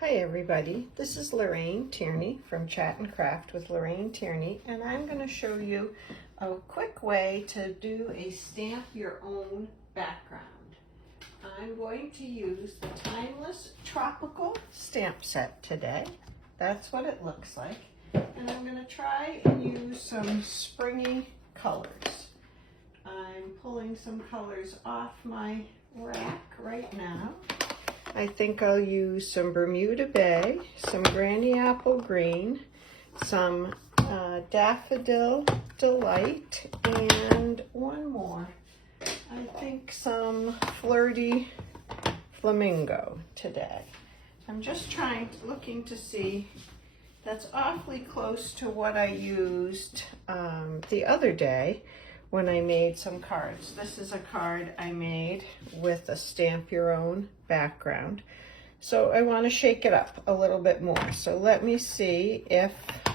Hi everybody, this is Lorraine Tierney from Chat and Craft with Lorraine Tierney, and I'm going to show you a quick way to do a stamp your own background. I'm going to use the Timeless Tropical Stamp Set today. That's what it looks like. And I'm going to try and use some springy colors. I'm pulling some colors off my rack right now. I think I'll use some Bermuda Bay, some Granny Apple Green, some Daffodil Delight, and one more. I think some Flirty Flamingo today. I'm just looking to see, that's awfully close to what I used the other day when I made some cards. This is a card I made with a stamp your own background. So I want to shake it up a little bit more. So let me see if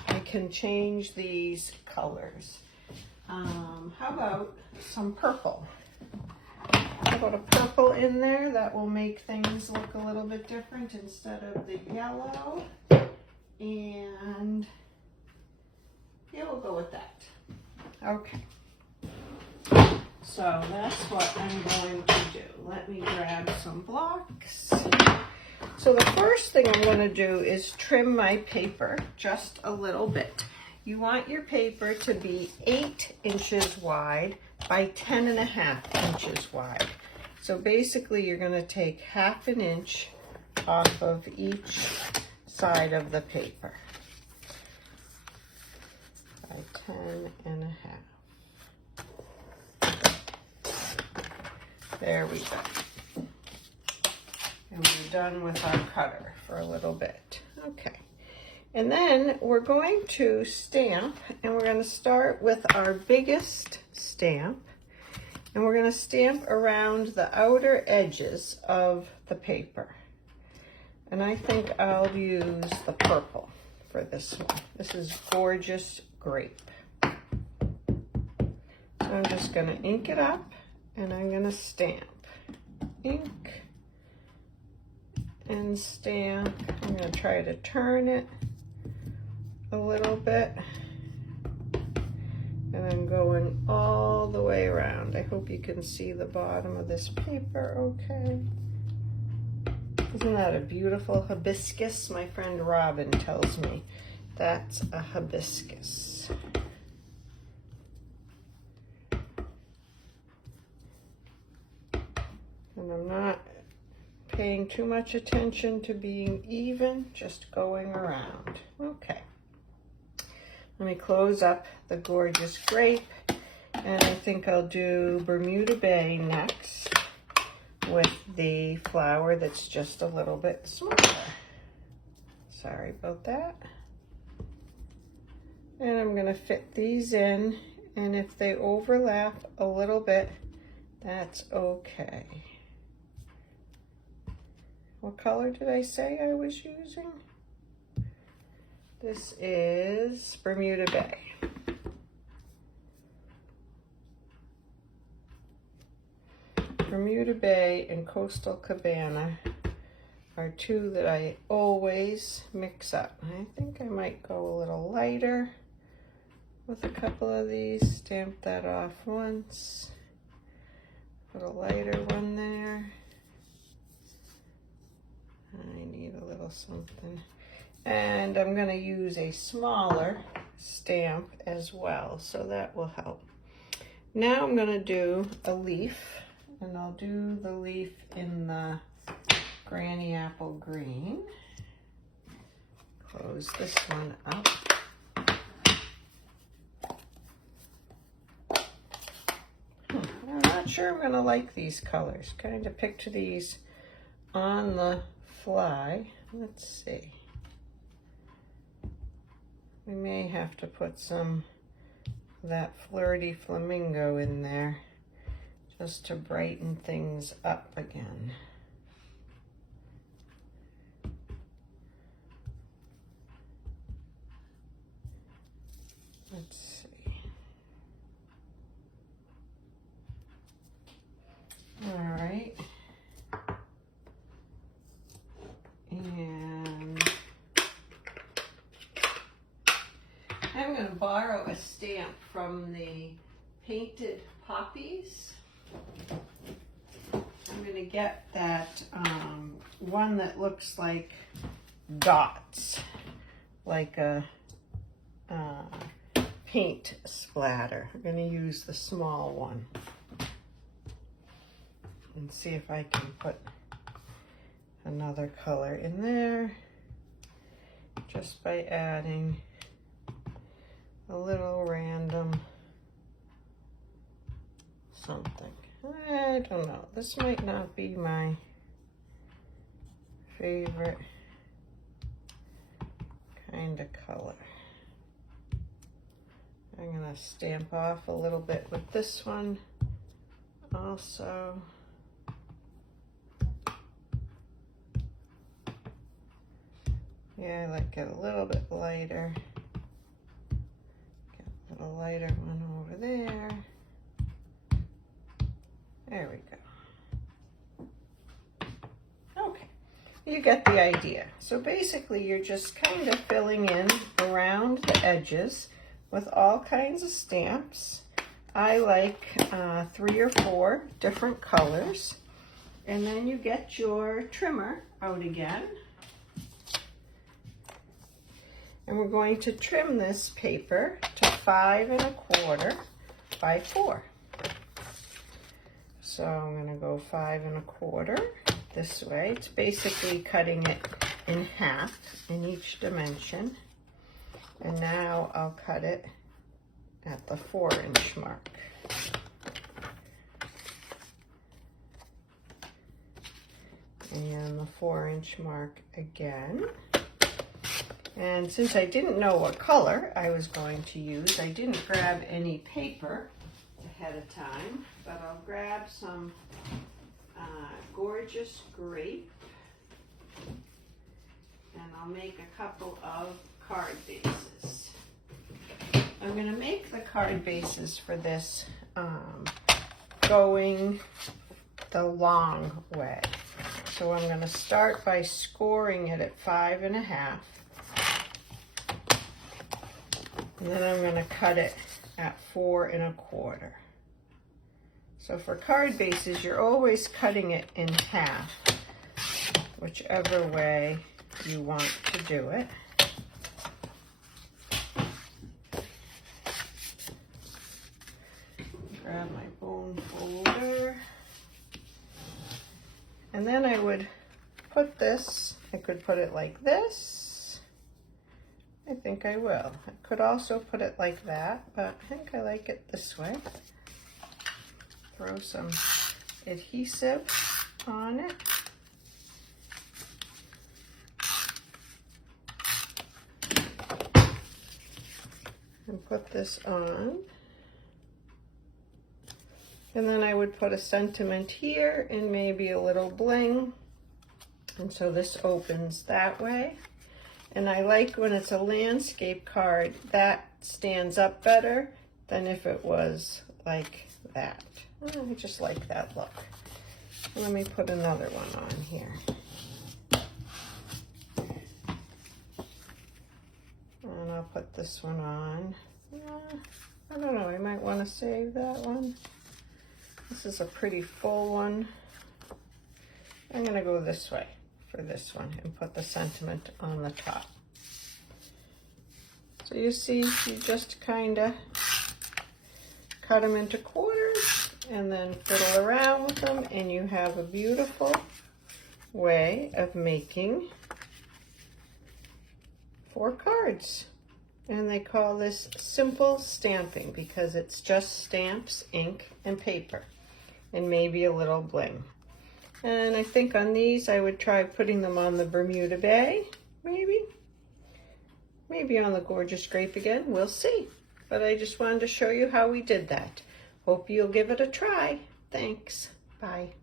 I can change these colors. How about some purple? How about a purple in there? That will make things look a little bit different instead of the yellow. And yeah, we'll go with that. Okay. So that's what I'm going to do. Let me grab some blocks. So the first thing I'm going to do is trim my paper just a little bit. You want your paper to be 8 inches wide by 10.5 inches wide. So basically you're going to take 1/2 inch off of each side of the paper by 10.5. There we go. And we're done with our cutter for a little bit. Okay. And then we're going to stamp, and we're going to start with our biggest stamp. And we're going to stamp around the outer edges of the paper. And I think I'll use the purple for this one. This is Gorgeous Grape. So I'm just going to ink it up. And I'm going to stamp, ink, and stamp. I'm going to try to turn it a little bit. And I'm going all the way around. I hope you can see the bottom of this paper okay. Isn't that a beautiful hibiscus? My friend Robin tells me that's a hibiscus. And I'm not paying too much attention to being even, just going around. Okay. Let me close up the Gorgeous Grape, and I think I'll do Bermuda Bay next with the flower that's just a little bit smaller. Sorry about that. And I'm going to fit these in, and if they overlap a little bit, that's okay. What color did I say I was using? This is Bermuda Bay. Bermuda Bay and Coastal Cabana are two that I always mix up. I think I might go a little lighter with a couple of these. Stamp that off once. Put a lighter one there. I need a little something. And I'm going to use a smaller stamp as well, so that will help. Now I'm going to do a leaf, and I'll do the leaf in the Granny Apple Green. Close this one up. I'm not sure I'm going to like these colors. Kind of picked these on the fly. Let's see. We may have to put some of that Flirty Flamingo in there just to brighten things up again. Let's see. All right. And borrow a stamp from the Painted Poppies. I'm going to get that one that looks like dots, like a paint splatter. I'm going to use the small one and see if I can put another color in there just by adding a little random something. I don't know. This might not be my favorite kind of color. I'm going to stamp off a little bit with this one also. Yeah, I like it a little bit lighter. Get a little lighter one over there. There we go. Okay, you get the idea. So basically you're just kind of filling in around the edges with all kinds of stamps. I like 3 or 4 different colors. And then you get your trimmer out again. And we're going to trim this paper to 5 1/4 by 4. So I'm going to go 5 1/4 this way. It's basically cutting it in half in each dimension. And now I'll cut it at the 4-inch mark. And the 4-inch mark again. And since I didn't know what color I was going to use, I didn't grab any paper ahead of time, but I'll grab some Gorgeous Grape, and I'll make a couple of card bases. I'm going to make the card bases for this going the long way. So I'm going to start by scoring it at 5 1/2. And then I'm going to cut it at 4 1/4. So for card bases, you're always cutting it in half, whichever way you want to do it. Grab my bone folder. And then I would put this, I could put it like this. I think I will. I could also put it like that, but I think I like it this way. Throw some adhesive on it. And put this on. And then I would put a sentiment here and maybe a little bling. And so this opens that way. And I like when it's a landscape card, that stands up better than if it was like that. I just like that look. Let me put another one on here. And I'll put this one on. I don't know, I might want to save that one. This is a pretty full one. I'm going to go this way for this one and put the sentiment on the top. So you see, you just kind of cut them into quarters and then fiddle around with them, and you have a beautiful way of making 4 cards. And they call this simple stamping because it's just stamps, ink, and paper, and maybe a little bling. And I think on these I would try putting them on the Bermuda Bay, maybe on the Gorgeous Grape again, we'll see. But I just wanted to show you how we did that. Hope you'll give it a try. Thanks. Bye.